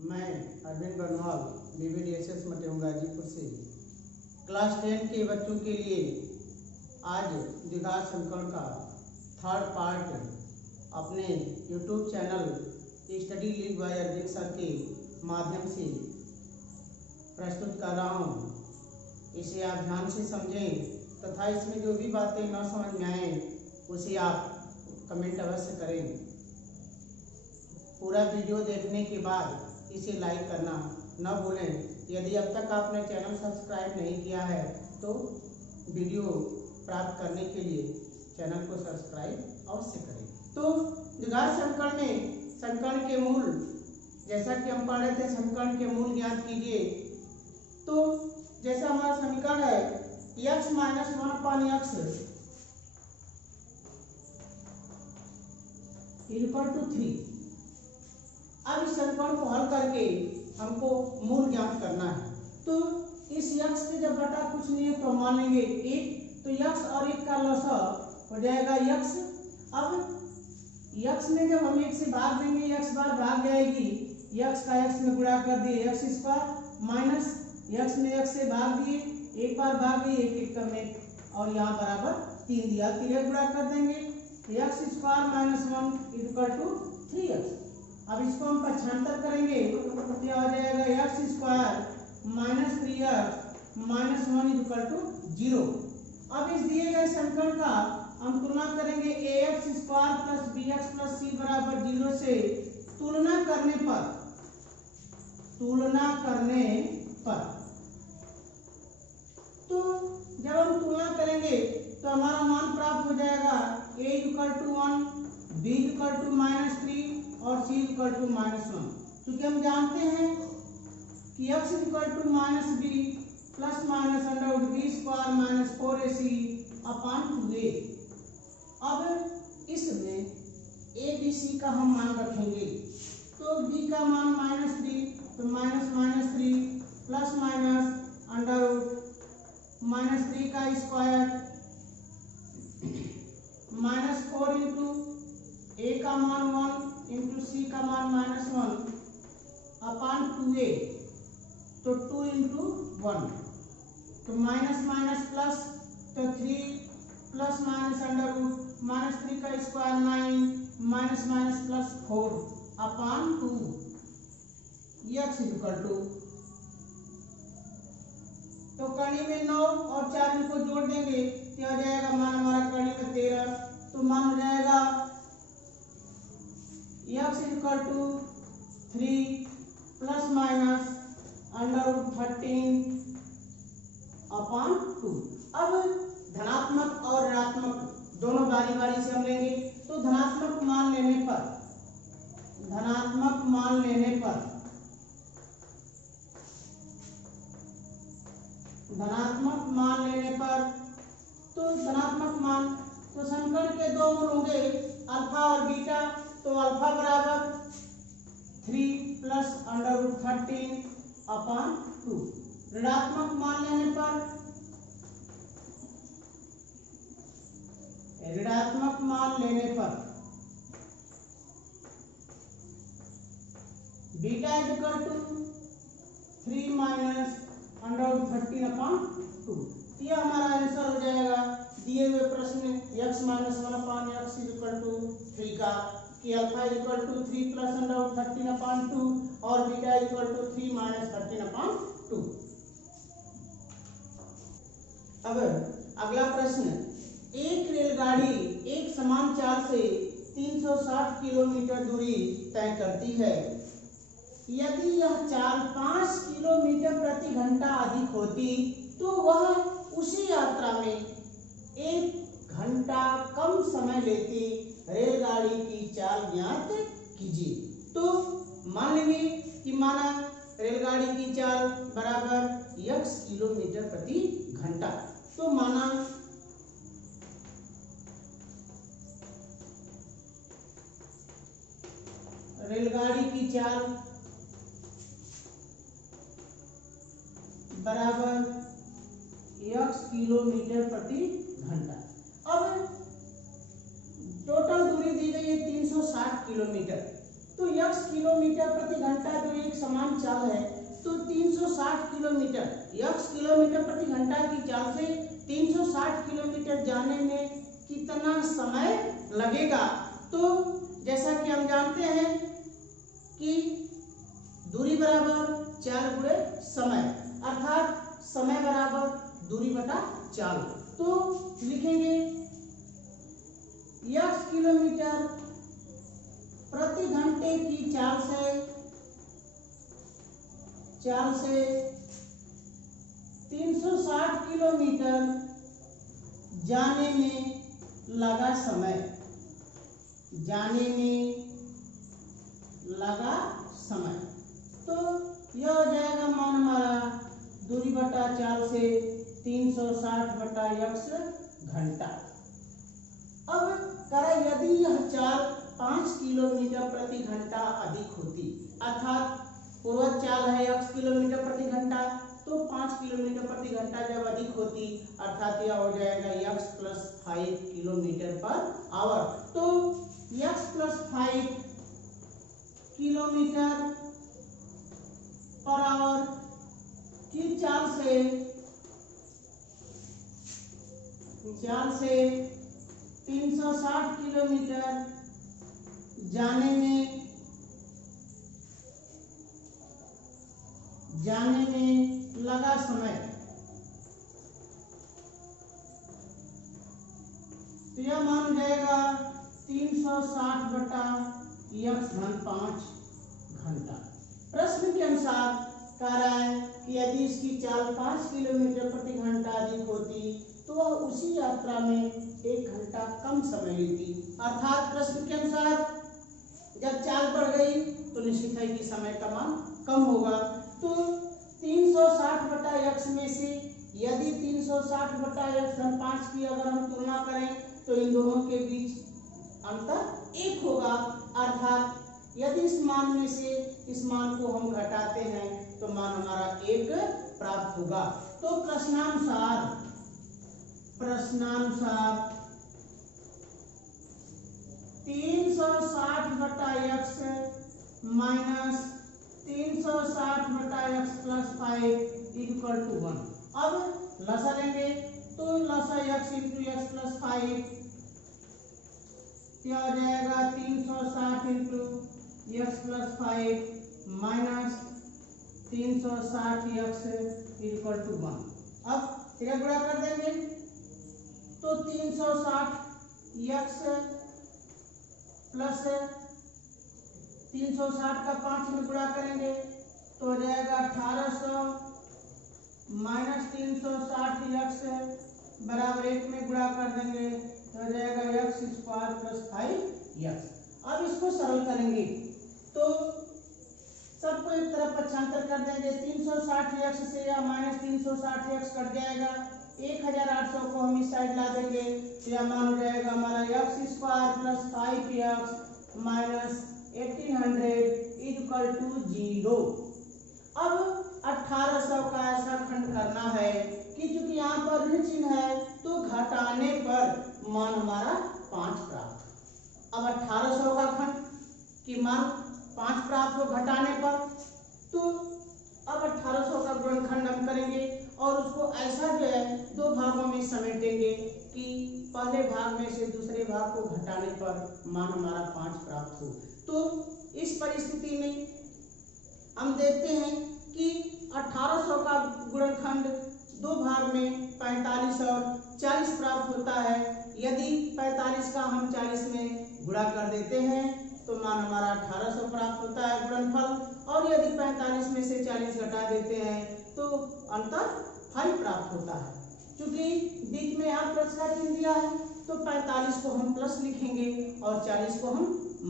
मैं अरविंद बनवाल BBDSS मटेम गाजीपुर से क्लास 10 के बच्चों के लिए आज द्विघात समीकरण का थर्ड पार्ट अपने YouTube channel study league by Arvind sir के माध्यम से प्रस्तुत कर रहा हूँ। इसे आप ध्यान से समझें तथा इसमें जो भी बातें न समझ में आए उसे आप कमेंट अवश्य करें। पूरा वीडियो देखने के बाद इसे लाइक करना न भूलें। यदि अब तक आपने चैनल सब्सक्राइब नहीं किया है तो वीडियो प्राप्त करने के लिए चैनल को सब्सक्राइब अवश्य करें। तो द्विघात समीकरण में समीकरण के मूल, जैसा कि हम पढ़ रहे थे, समीकरण के मूल ज्ञात कीजिए। तो जैसा हमारा समीकरण है x - 1/x = 3। अब इस समीकरण को हल करके हमको मूल ज्ञात करना है। तो इस x के जब बटा कुछ नहीं है तो मान लेंगे 1, तो x और 1 का लसा हो जाएगा x। अब x में जब हम 1 से भाग देंगे x बार भाग जाएगी, x का x में गुणा कर दिए x² माइनस x में x से भाग दिए, एक बार भाग गई 1 1 कम 1 और यहाँ बराबर 3 दिया, 3 गुणा कर देंगे x² - 1 = 3x। अब इसको हम पक्षांतर करेंगे तो क्या हो जाएगा x² - 3x - 1 = 0। अब इस दिए गए समीकरण का हम तुलना करेंगे ax² + bx + c = 0 से। तुलना करने पर तो जब हम तुलना करेंगे तो हमारा मान प्राप्त हो जाएगा a = 1, b = -3 और c = -1। क्योंकि हम जानते हैं कि x = -b + √b² - 4ac/2a। अब इसमें a b c का हम मान रखेंगे। तो b का मान -3, तो -3 प्लस माइनस √-3 का स्क्वायर -4 इंटू a का मान 1 इंटू c का मान -1/2a, तो 2 इंटू 1, तो माइनस माइनस प्लस, तो 3 प्लस माइनस √-3 का square 9 minus minus plus 4/2 x = तो कड़ी में 9 और 4 इनको जोड़ देंगे क्या हो जाएगा, मान हमारा कड़ी में 13, तो मान हो जाएगा x = 3 प्लस माइनस √13/2। अब धनात्मक और ऋणात्मक दोनों बारी बारी से हम लेंगे। तो धनात्मक मान लेने पर तो धनात्मक मान, तो समीकरण के दो मूल होंगे अल्फा और बीटा। तो अल्फा बराबर 3 प्लस √13/2। ऋणात्मक मान लेने पर बीटा = 3 माइनस √13/2। ये हमारा आंसर हो जाएगा दिए हुए प्रश्न x - 1/x = 3 का, कि अल्फा = 3 प्लस √13/2 और बीटा = 3 माइनस 13/2। अब अगला प्रश्न, एक रेलगाड़ी एक समान चाल से 360 किलोमीटर दूरी तय करती है। यदि यह चाल 5 किलोमीटर प्रति घंटा अधिक होती तो वह उसी यात्रा में 1 घंटा कम समय लेती। रेलगाड़ी की चाल ज्ञात कीजिए। तो मान लेंगे कि माना रेलगाड़ी की चाल बराबर x किलोमीटर प्रति घंटा। तो माना रेलगाड़ी की चाल बराबर x किलोमीटर प्रति घंटा। अब टोटल दूरी दी गई है 360 किलोमीटर। तो x किलोमीटर प्रति घंटा जो एक समान चाल है, तो 360 किलोमीटर, x किलोमीटर प्रति घंटा की चाल से 360 किलोमीटर जाने में कितना समय लगेगा। तो जैसा कि हम जानते हैं कि दूरी बराबर चाल गुणे समय, अर्थात समय बराबर दूरी बटा चाल। तो लिखेंगे x किलोमीटर प्रति घंटे की चाल से 360 किलोमीटर जाने में लगा समय, तो यह हो जाएगा मान हमारा दूरी बटा चाल से 360 बटा x घंटा। अब करा यदि यह चाल 5 किलोमीटर प्रति घंटा अधिक होती, अर्थात पूर्वज चाल है x किलोमीटर प्रति घंटा, तो 5 किलोमीटर प्रति घंटा जब अधिक होती, अर्थात यह हो जाएगा x plus 5 kilometre per hour. तो x plus 5 kilometre per hour की चाल से 360 किलोमीटर जाने में लगा समय, तो यह मान जाएगा 360 बटा x घन 5 घंटा। प्रश्न के अनुसार कह रहा है कि यदि इसकी चाल 5 किलोमीटर प्रति घंटा अधिक होती तो वह उसी यात्रा में 1 घंटा कम समय लेती, अर्थात प्रश्न के अनुसार जब चाल बढ़ गई तो निश्चित है कि समय का मान कम होगा। तो 360 बटा x में से यदि 360 बटा x घन 5 की अगर हम तुलना करें तो इन दोनों के बीच अंतर 1 होगा, अर्थात यदि इस मान में से इस मान को हम घटाते हैं तो मान हमारा 1 प्राप्त होगा। तो प्रश्नानुसार 360 बटा x माइनस 360 बटा x प्लस 5 इक्वल टू 1। अब लसा लेंगे तो लसा x इंटू एक्स प्लस 5 क्या हो जाएगा 360 into x plus 5 minus 360 x equal to 1। अब इधर गुणा कर देंगे तो 360 एक्स प्लस 360 का 5 में गुणा करेंगे तो हो जाएगा 1800 माइनस 360 एक्स बराबर 1 में गुणा कर देंगे तो हो जाएगा एक्स स्क्वायर प्लस 5 एक्स। अब इसको सरल करेंगे तो सबको एक तरफ पक्षांतर कर देंगे, 360 एक्स से या माइनस 360 एक्स कट जाएगा, 1800 को हम इस साइड ला देंगे तो यह मान हो जाएगा हमारा x square plus 5 x minus 1800 equal to 0। अब 1800 का ऐसा खंड करना है कि चूंकि यहाँ पर ऋण चिन्ह है तो घटाने पर मान हमारा 5 प्राप्त। अब 1800 का खंड की मान 5 प्राप्त हो घटाने पर, तो अब 1800 का गुणनखंड हम करेंगे और उसको ऐसा जो है 2 भागों में समेटेंगे कि पहले भाग में से दूसरे भाग को घटाने पर मान हमारा 5 प्राप्त हो। तो इस परिस्थिति में हम देखते हैं कि 1800 का गुणनखंड 2 भाग में 45 और 40 प्राप्त होता है। यदि 45 का हम 40 में गुणा कर देते हैं तो मान हमारा 1800 प्राप्त होता है गुणनफल, और यदि 45 में से 40 घटा देते हैं तो अंतर 5 प्राप्त होता है। क्योंकि बीच में यहाँ प्लस का चिन्ह दिया है तो 45 को हम प्लस लिखेंगे और 40 को हम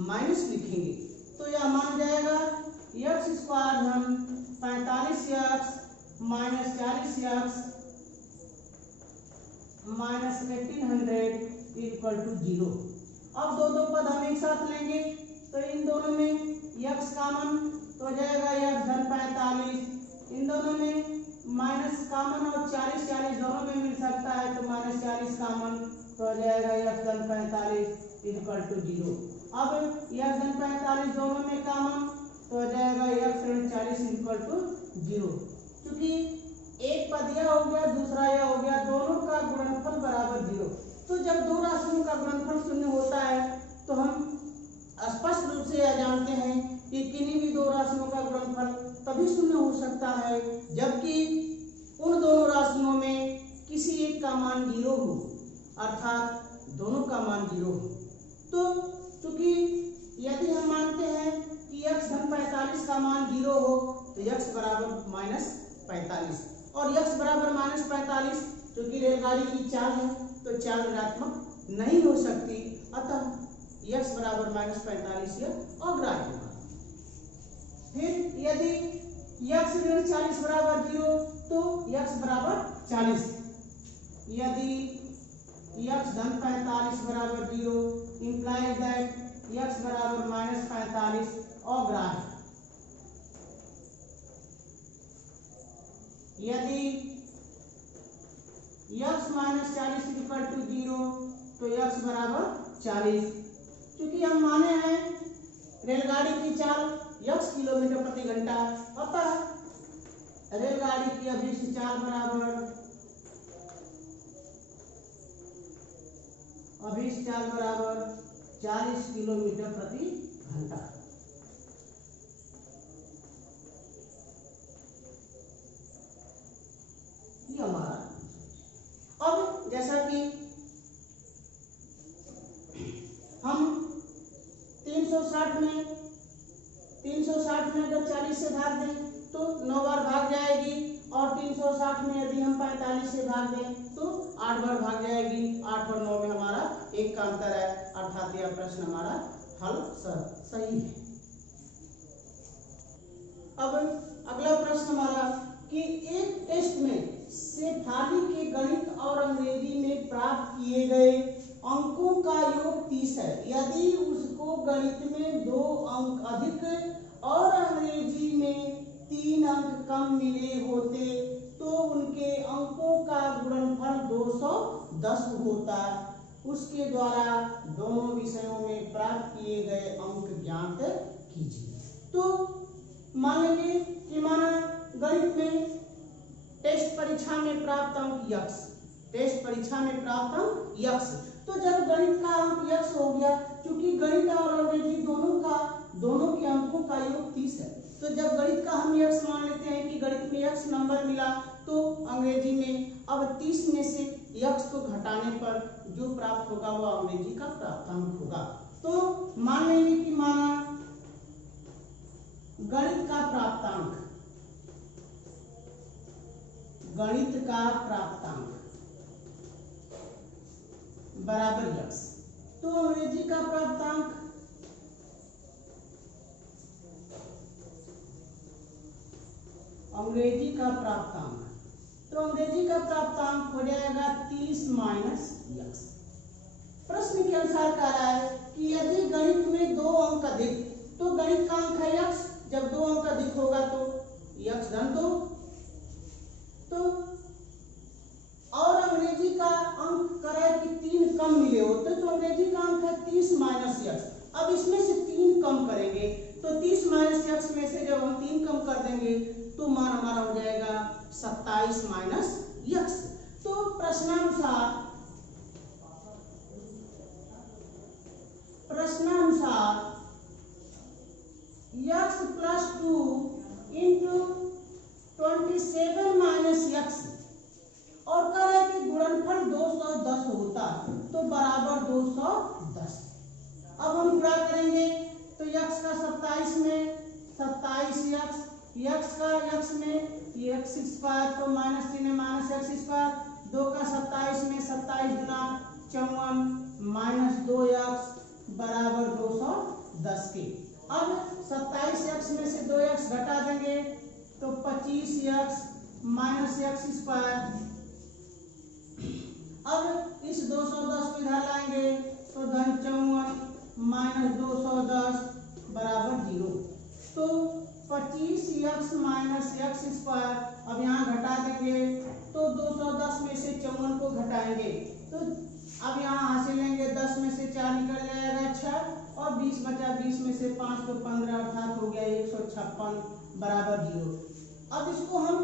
माइनस लिखेंगे, तो यह मान जाएगा एक्स स्क्वायर धन 45 x minus 40 x minus 1800 equal to 0। अब दो पद हम एक साथ लेंगे तो इन दोनों में x कॉमन तो हो जाएगा x धन 45, इन दोनों में माइनस कॉमन और 40 दोनों में मिल सकता है तो माइनस 40 कॉमन तो हो जाएगा x धन 45 इक्वल टू 0। अब x धन 45 दोनों में कॉमन तो हो जाएगा x ऋण 40 इक्वल टू 0। क्योंकि एक पद यह हो गया दूसरा यह हो गया, दोनों का गुणनफल बराबर 0। तो जब दो राशियों का गुणनफल शून्य होता है तो हम स्पष्ट रूप से यह जानते हैं कि किन्हीं भी दो राशियों का गुणनफल तभी शून्य हो सकता है जबकि उन दोनों राशियों में किसी एक का मान 0 हो, अर्थात दोनों का मान 0 हो। तो चूंकि यदि हम मानते हैं कि x धन 45 का मान 0 हो तो x बराबर -45 और x बराबर -45 क्योंकि रेलगाड़ी की चाल है तो चाल ऋणात्मक नहीं हो सकती, अतः x बराबर -45 यह अग्राह्य होगा। फिर यदि x ऋण 40 बराबर 0 तो x बराबर 40। यदि x धन 45 बराबर 0 implies that x बराबर -45 अग्राह्य। यदि x -40 इक्वल टू 0 तो x बराबर 40। क्योंकि हम माने हैं रेलगाड़ी की चाल x किलोमीटर प्रति घंटा, अतः रेलगाड़ी की अभिष्ट चाल बराबर 40 किलोमीटर प्रति घंटा। ये हमारा। अब जैसा कि हम 360 में अगर 40 से भाग दें तो 9 बार भाग जाएगी और 360 में यदि हम 45 से भाग दें तो 8 बार भाग जाएगी। 8 और 9 में हमारा 1 का अंतर है, अर्थात यह प्रश्न हमारा हल सही है। अब अगला प्रश्न हमारा कि एक टेस्ट में शेफाली के गणित और अंग्रेजी में प्राप्त किए गए अंकों का योग 30 है। यदि उसको गणित में 2 अंक अधिक और अंग्रेजी में 3 अंक कम मिले होते तो उनके अंकों का गुणनफल 210 होता। उसके द्वारा दोनों विषयों में प्राप्त किए गए अंक ज्ञात कीजिए। तो मान लेंगे कि माना गणित में टेस्ट परीक्षा में प्राप्त अंक x, टेस्ट परीक्षा में प्राप्त अंक x। तो जब गणित का अंक x हो गया, क्योंकि गणित और अंग्रेजी दोनों के अंकों का योग 30 है, तो जब गणित का हम x मान लेते हैं कि गणित में x नंबर मिला तो अंग्रेजी में अब 30 में से x को घटाने पर जो प्राप्त होगा वो अंग्रेजी का प्राप्तांक होगा। तो मान लेंगे कि माना गणित का प्राप्तांक बराबर x, तो अंग्रेजी का प्राप्तांक हो जाएगा 30 माइनस x। प्रश्न के अनुसार कह रहा है कि यदि गणित में 2 अंक अधिक, तो गणित का अंक है x, जब 2 अंक अधिक होगा तो x धन 2, तो और अंग्रेजी का अंक करे कि 3 कम मिले होते तो अंग्रेजी का अंक है 30 माइनस x। अब इसमें से 3 कम करेंगे तो 30 माइनस x में से जब हम 3 कम कर देंगे तो मान हमारा हो जाएगा 27 माइनस x। तो प्रश्नानुसार x plus 2 into 27 minus x और कह रहे कि गुणनफल 210 होता तो बराबर 210। अब हम गुणा करेंगे तो x का 27 में 27x, x का x में x स्क्वायर तो -3 है माइनस x स्क्वायर, 2 का 27 में 27 गुना 54 माइनस 2x बराबर 210 के। अब 27x में से 2x घटा देंगे तो 25x माइनस x स्क्वायर। अब इस 210 को इधर लाएंगे तो धन 54 माइनस 210 बराबर 0। तो 25x माइनस x स्क्वायर अब यहाँ घटा देंगे तो 210 में से 54 को घटाएंगे तो अब यहाँ हासिल लेंगे 10 में से 4 निकल जाएगा 5 तो 15 अर्थात हो गया 156 बराबर 0। अब इसको हम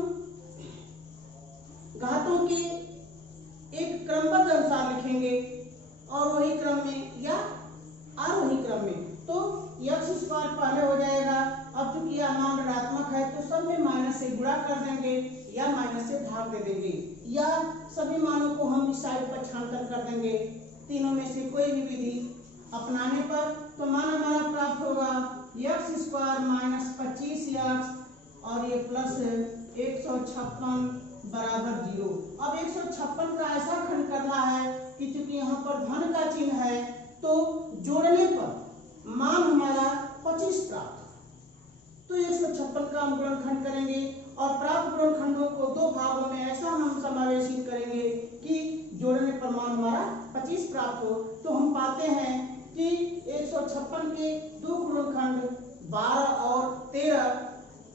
घातों के एक क्रमबद्ध अनुसार लिखेंगे और वही क्रम में या आरोही क्रम में। तो x स्क्वायर पहले हो जाएगा। अब चूंकि यह मान ऋणात्मक है तो सब में माइनस से गुणा कर देंगे या माइनस से भाग दे देंगे या सभी मानों को हम इस साइड पर छांटर कर देंगे। तीनों में से कोई भी विधि अपनाने पर तो मान हमारा प्राप्त होगा x स्क्वायर माइनस 25x और ये प्लस 156 बराबर 0। अब 156 का ऐसा खंड करना है कि चूंकि यहाँ पर धन का चिन्ह है तो जोड़ने पर मान हमारा 25 प्राप्त। तो 156 का हम गुणनखंड करेंगे और प्राप्त गुणनखंडों को दो भागों में ऐसा हम समावेशित करेंगे कि जोड़ने पर मान हमारा 25 प्राप्त हो। तो हम पाते हैं कि 156 के दो गुणनखंड 12 और 13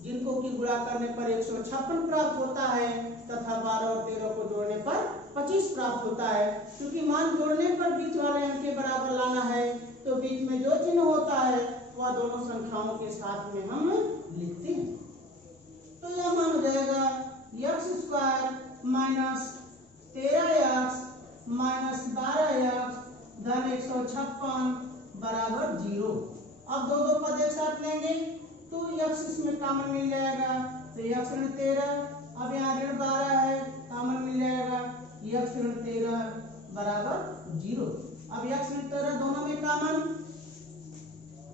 जिनको की गुणा करने पर 156 प्राप्त होता है तथा 12 और 13 को जोड़ने पर 25 प्राप्त होता है। क्योंकि मान जोड़ने पर बीच वाले अंक के बराबर लाना है तो बीच में जो चिन्ह होता है वह दोनों संख्याओं के साथ में हम लिखते हैं। तो यह मान हो जाएगा x square minus 13x minus 12x धन 156 बराबर 0। अब दो पद एक साथ लेंगे तो x इसमें कॉमन मिल जाएगा तो x ऋण 13। अब यहाँ ऋण 12 है कॉमन मिल जाएगा x ऋण 13 बराबर 0। अब x ऋण 13 दोनों में कॉमन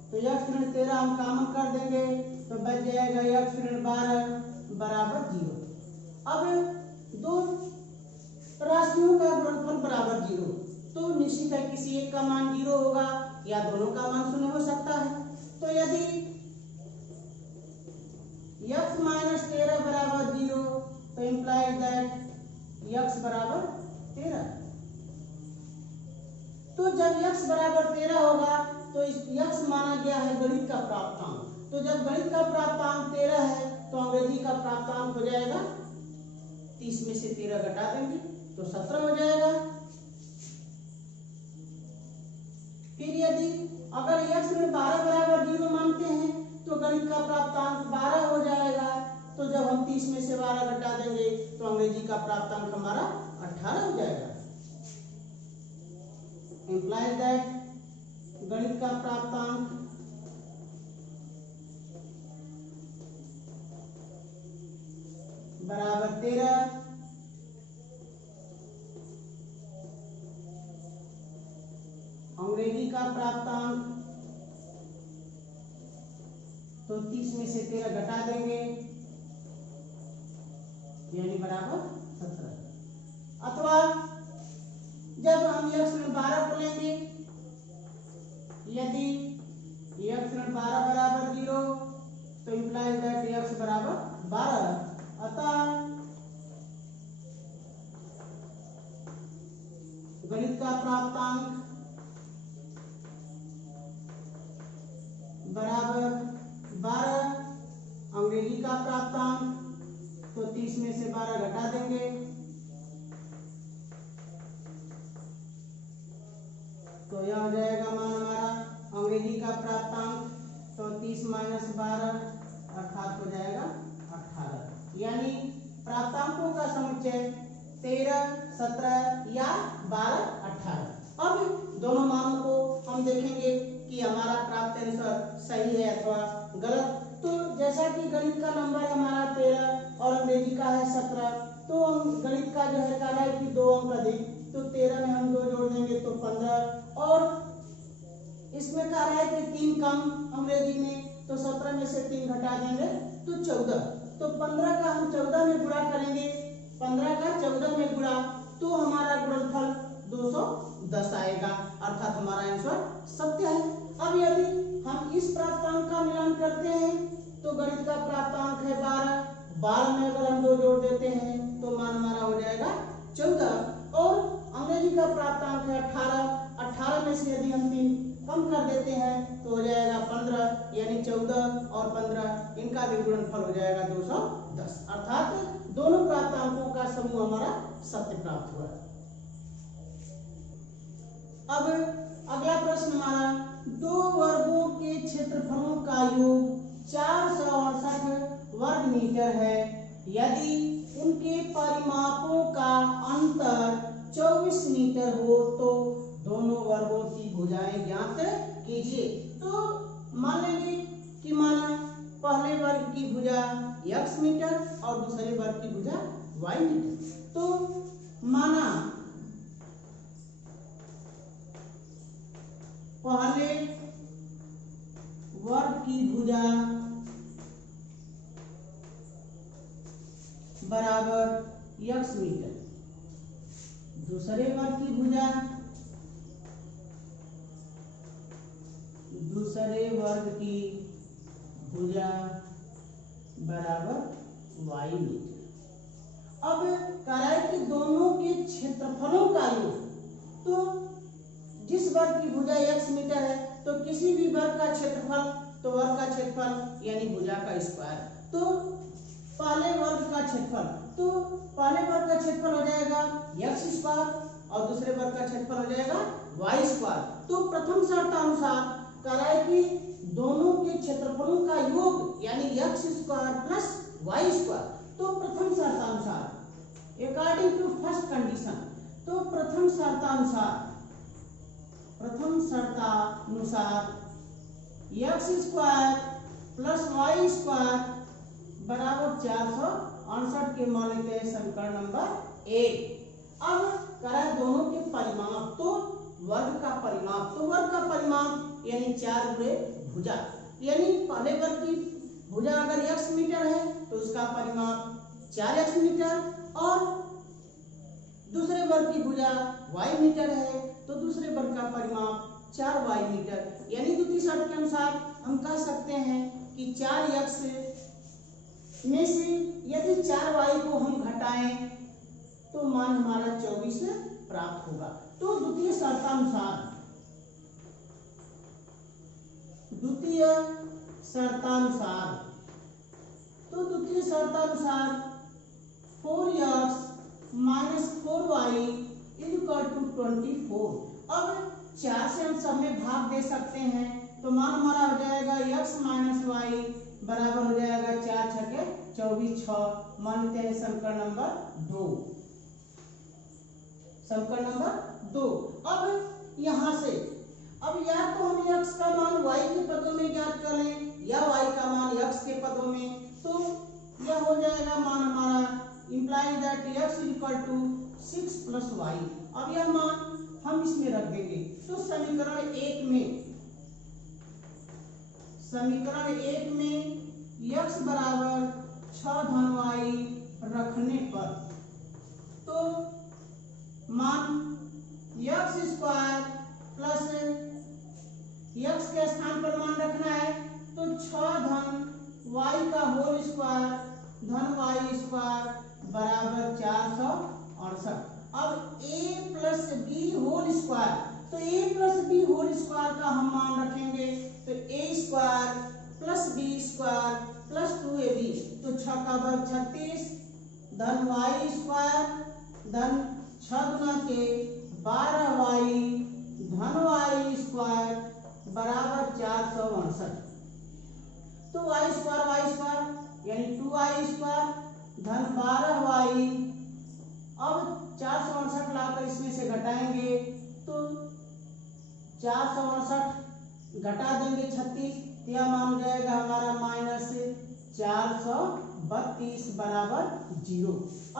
तो x ऋण 13 हम कॉमन कर देंगे तो बच जाएगा x ऋण 12 बराबर 0। अब दो राशियों का गुणनफल बराबर 0 तो निश्चित है किसी एक का मान 0 होगा या दोनों का मान 0 हो सकता है। तो यदि x माइनस 13 बराबर 0 तो इम्प्लाइज दैट x बराबर 13। तो जब x बराबर 13 होगा तो इस x माना गया है गणित का प्राप्तांक। तो जब गणित का प्राप्तांक 13 है तो अंग्रेजी का प्राप्तांक हो जाएगा 30 में से 13 घटा देंगे तो 17 हो जाएगा। फिर यदि अगर x ऋण 12 बराबर 0 मानते हैं तो गणित का प्राप्तांक 12 हो जाएगा। तो जब हम 30 में से 12 घटा देंगे तो अंग्रेजी का प्राप्तांक हमारा 18 हो जाएगा। इम्प्लाइज दैट गणित का प्राप्तांक बराबर 13 अंग्रेजी का प्राप्तांक तो 30 में से 13 घटा देंगे यानी बराबर 17। अथवा जब हम x ऋण 12 को लेंगे यदि x ऋण 12 बराबर 0 तो इम्प्लाइज दैट x बराबर 12। अतः गणित का प्राप्तांक बराबर 12 अंग्रेजी का प्राप्तांक तो 30 में से 12 घटा देंगे तो यह हो जाएगा मान हमारा अंग्रेजी का प्राप्तांक तो 30 माइनस 12 अर्थात हो जाएगा 18। यानी प्राप्तांकों का समुच्चय 13, 17 या 12, 18। अब दोनों मानों को हम देखेंगे कि हमारा प्राप्त आंसर सही है अथवा गलत। तो जैसा कि गणित का नंबर हमारा 13 और अंग्रेजी का है 17 तो हम गणित का जो है कह रहा है कि 2 अंक अधिक तो 13 में हम 2 जोड़ देंगे तो 15 और इसमें कह रहा है कि 3 कम अंग्रेजी में तो 17 में से 3 घटा देंगे तो 14। तो 15 का हम 14 में गुणा करेंगे 15 का 14 में गुणा तो हमारा गुणनफल 210 आएगा अर्थात हमारा आंसर सत्य है। अब यदि हम इस प्राप्तांक का मिलान करते हैं तो गणित का प्राप्तांक है 12 में अगर हम 2 जोड़ देते हैं तो मान हमारा हो जाएगा 14 और अंग्रेजी का प्राप्तांक है 18 में से यदि हम 3 कम कर देते हैं तो हो जाएगा 15 यानी 14 और 15 इनका भी गुणनफल हो जाएगा 210 अर्थात दोनों प्राप्तांकों का समूह हमारा सत्य प्राप्त हुआ। अब अगला प्रश्न हमारा 2 वर्गों के क्षेत्रफलों मीटर है यदि उनके परिमापों का अंतर 24 मीटर हो तो दोनों वर्गों की भुजाएं ज्ञात कीजिए। तो मान लेंगे कि माना पहले वर्ग की भुजा x मीटर और दूसरे वर्ग की भुजा y मीटर। तो माना पहले वर्ग की भुजा बराबर x मीटर, दूसरे वर्ग की भुजा बराबर y मीटर। अब कह रहा है कि दोनों के क्षेत्रफलों का योग, तो जिस वर्ग की भुजा x मीटर है तो किसी भी वर्ग का क्षेत्रफल, तो वर्ग का क्षेत्रफल यानी भुजा का स्क्वायर। तो पहले वर्ग का क्षेत्रफल, तो पहले वर्ग का क्षेत्रफल हो जाएगा x स्क्वायर और दूसरे वर्ग का क्षेत्रफल हो जाएगा y स्क्वायर। तो प्रथम शर्तानुसार कह रहा है कि दोनों के क्षेत्रफलों का योग यानी x square plus y square. तो प्रथम शर्तानुसार अकॉर्डिंग टू फर्स्ट कंडीशन, तो प्रथम शर्तानुसार x स्क्वायर प्लस y स्क्वायर बराबर 468 के मान लेते हैं समीकरण नंबर 1। अब कह रहा है दोनों के परिमाप, तो वर्ग का परिमाप, तो वर्ग का परिमाप यानी 4 गुणे भुजा, यानी पहले वर्ग की भुजा अगर x मीटर है तो उसका परिमाप 4x मीटर और दूसरे वर्ग की भुजा y मीटर है तो दूसरे वर्ग का परिमाप 4y मीटर। यानी द्वितीय शर्त के अनुसार हम कह सकते हैं कि 4x में से यदि 4y को हम घटाएं तो मान हमारा 24 प्राप्त होगा। तो द्वितीय शर्तानुसार 4x minus 4y equal to 24। अब 4 से हम सब में भाग दे सकते हैं तो मान हमारा हो जाएगा x माइनस y बराबर हो जाएगा 4 छके 24 6, मानते हैं समीकरण नंबर 2, समीकरण नंबर 2। अब यहां से अब या तो हम x का मान y के पदों में ज्ञात कर लें या y का मान x के पदों में, तो यह हो जाएगा मान हमारा implies that x equal to 6 plus y। अब यह मान हम इसमें रख देंगे तो समीकरण 1 में x बराबर 6 धन y रखने पर, तो मान x स्क्वायर प्लस x के स्थान पर मान रखना है तो 6 धन y का होल स्क्वायर धन y स्क्वायर बराबर 468। अब a plus b whole square, तो a plus b whole square का हम मान रखेंगे तो a square plus b square plus 2ab, तो 6 का वर्ग 36 धन y स्क्वायर धन 6 गुना के 12y धन y स्क्वायर बराबर 468। तो y स्क्वायर यानी 2y स्क्वायर धन 12y, अब 468 लाकर इसमें से घटाएंगे तो 468 घटा देंगे 36, यह मान हो जाएगा हमारा माइनस 432 बराबर 0।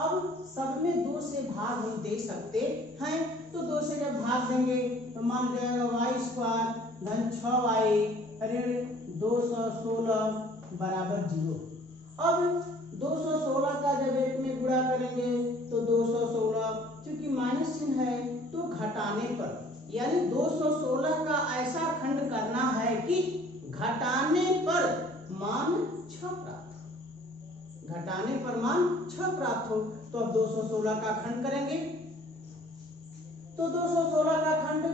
अब सब में 2 से भाग हम दे सकते हैं, तो 2 से जब भाग देंगे तो मान जाएगा y स्क्वायर धन 6y ऋण 216 बराबर 0। अब 216 का जब 1 में गुणा करेंगे तो 216, क्योंकि माइनस चिन्ह है तो घटाने पर, यानी 216 का ऐसा खंड करना है कि घटाने पर मान 6 प्राप्त हो, घटाने पर मान 6 प्राप्त हो। तो अब 216 का खंड करेंगे तो 216 का खंड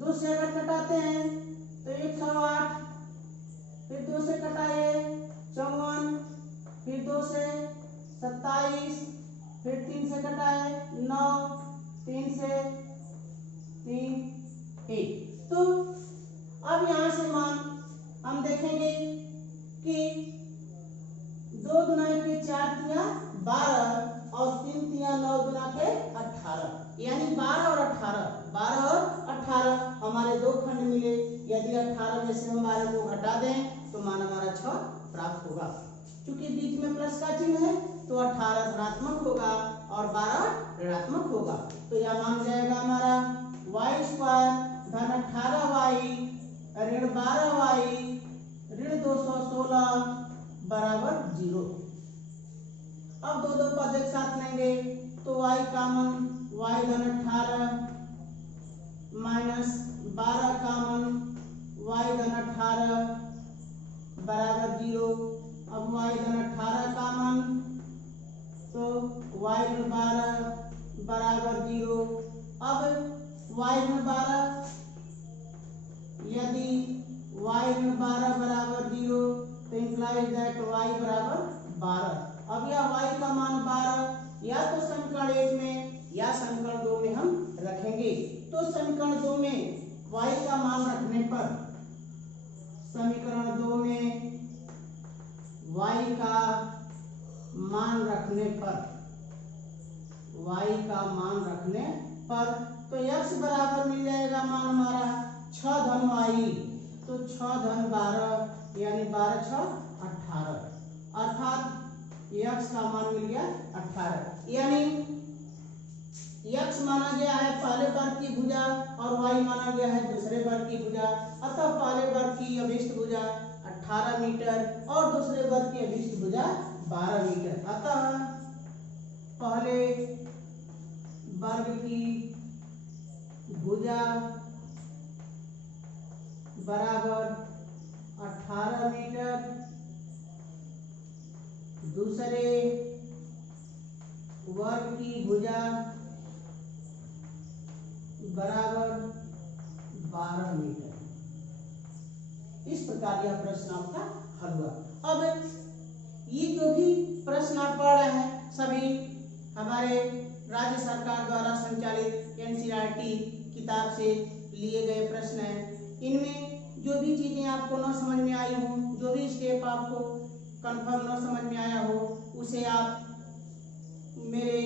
2 से अगर कटाते हैं तो 108, फिर 2 से कटाए 54, फिर 2 से 27, फिर 3 से कटाए 9, 3 से 3 12 और 18 हमारे दो खंड मिले। यदि 18 में से हम 12 को घटा दें तो मान हमारा 6 प्राप्त होगा। क्योंकि बीच में प्लस का चिन्ह है तो 18 धनात्मक होगा और 12 ऋणात्मक होगा। तो यह मान जाएगा हमारा y² धन 18y ऋण 12y ऋण 216 बराबर 0। अब दो पद एक साथ लेंगे तो y कॉमन y धन 18 माइनस 12 कॉमन y धन 18 बराबर 0। अब y धन 18 कॉमन तो y धन 12 बराबर 0। अब y धन 12 यदि y धन 12 बराबर 0 तो इंप्लाइज दैट y बराबर 12। अब यह y का मान 12 या तो समीकरण 1 में या समीकरण 2 में हम रखेंगे। तो समीकरण 2 में y का मान रखने पर समीकरण 2 में y का मान रखने पर तो x बराबर मिल जाएगा मान हमारा 6 धन y तो 6 धन 12 यानी 12 6 18 अर्थात x का मान मिल गया 18। यानी x माना गया है पहले वर्ग की भुजा और y माना गया है दूसरे वर्ग की भुजा। अतः पहले वर्ग की अभिष्ट भुजा 18 मीटर और दूसरे वर्ग की अभिष्ट भुजा 12 मीटर। अतः पहले वर्ग की भुजा बराबर 18 मीटर, दूसरे वर्ग की भुजा बराबर 12 मीटर। इस प्रकार यह प्रश्न आपका हल हुआ। अब ये जो भी प्रश्न आप पढ़ रहे हैं सभी हमारे राज्य सरकार द्वारा संचालित एनसीईआरटी किताब से लिए गए प्रश्न हैं। इनमें जो भी चीजें आपको न समझ में आई हो, जो भी स्टेप आपको कंफर्म न समझ में आया हो, उसे आप मेरे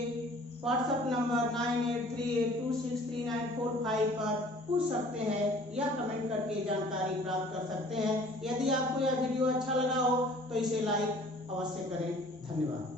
व्हाट्सएप नंबर 9838263945 पर पूछ सकते हैं या कमेंट करके जानकारी प्राप्त कर सकते हैं। यदि आपको यह वीडियो अच्छा लगा हो तो इसे लाइक अवश्य करें। धन्यवाद।